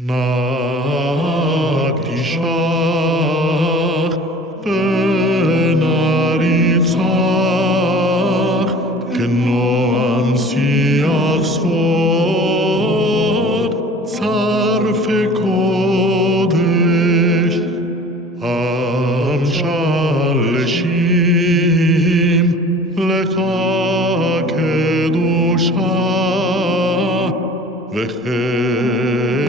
נקדישך ונריצך כנועם שיח סוד צרפי קודש המשלשים לך קדושה וכן